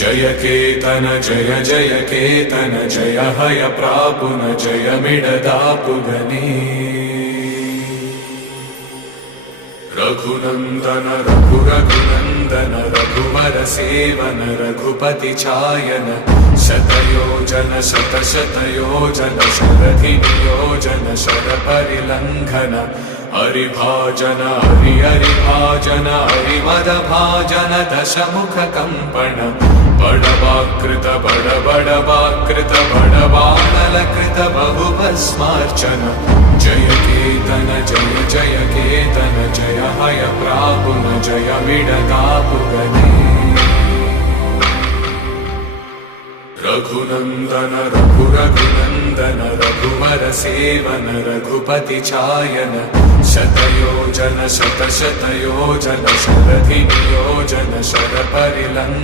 जय केतन जय जय केतन जय हय प्रापुन जय मिडदापुगनी रघुनंदन रघुरघुनंदन रघुवर सेवन रघुपति चायन शतयोजन शतशतयोजन शरधि नियोजन शरपरिलंघन हरिभाजन हरिभाजन हरिमदभाजन दशमुख कंपन बड़वाकृत बड़वाकृत बड़वाणलकृत बहुभस्मार्चन जय केतन जय जय केतन जय हय प्रापुन जय मिडदापुगनी रघुनंदन रघुरघुनंदन रघुवर सेवन रघुपति चायन शतयोजन शतशतयोजन शरधि नियोजन शरपरिलंघन